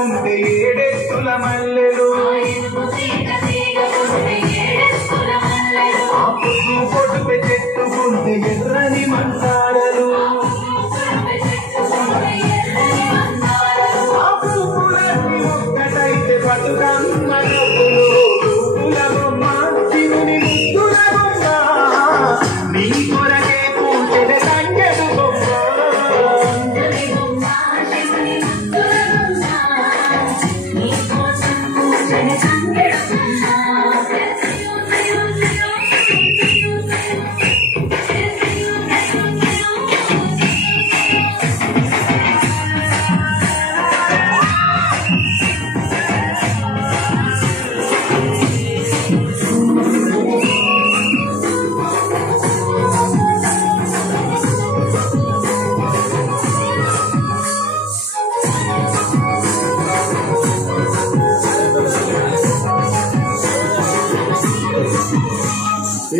తీగకుంటే ఏడెత్తుల మల్లెలు ఆ పొద్దు పొడుపు చెట్టుకుంటే ఎర్రని మందారలు ఆ పువ్వులన్నీ ఒక్కటైతే బతుకమ్మ నవ్వులు రూపుల బొమ్మ చిరుని ముద్దుల బొమ్మ నీ కొరకే పూజల తంగెడు బొమ్మ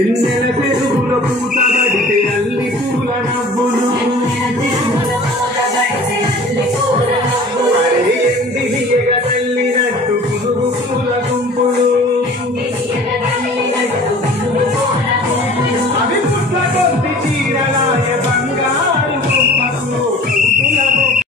ఎన్నెల పెరుగుల పూత పడితే అల్లి పూల నవ్వులు